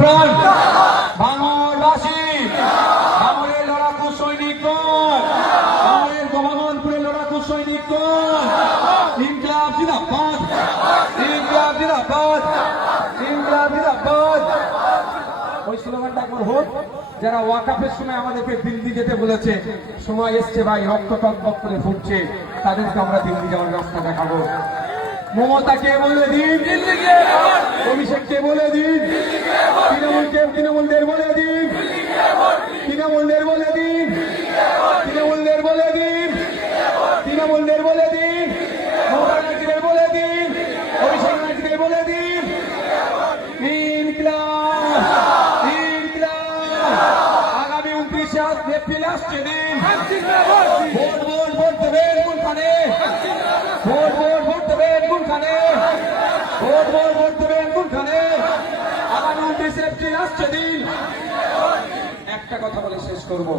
Front, ভাঙড়বাসী, ভাঙড়ের লড়াকু সৈনিকগণ, ভাঙড়ের গোভাগনপুরের লড়াকু সৈনিকগণ, ইনকিলাব জিন্দাবাদ, ইনকিলাব জিন্দাবাদ, ইনকিলাব জিন্দাবাদ। ওই স্লোগানটা একবার হোক। যারা ওয়াকাফের সময় আমাদেরকে দিল্লি যেতে বলেছে, সময় এসছে ভাই, রক্ত টকবক করে ফুটছে, তাদেরকে আমরা দিল্লি যাওয়ার রাস্তা দেখাবো। মমতাকে বলে দিন, অভিষেককে বলে দিন, তৃণমূলদের বলে দিন, তৃণমূলদের বলে দিন, তৃণমূলদের বলে দিন, তৃণমূলদের বলে দিন, মমতা ব্যানার্জিদের বলে দিন, অভিষেক ব্যানার্জিদের বলে দিন, ইনকিলাব, ইনকিলাব। আগামী 29 এপ্রিল আসছে দিন, ভোট ভোট ভোট দেবেন কোনখানে, ভোট ভোট ভোট দেবেন কোনখানে, ভোট ভোট ভোট দেবেন কোনখানে। আগামী 29 এপ্রিল আসছে দিন। একটা কথা বলে শেষ করবো।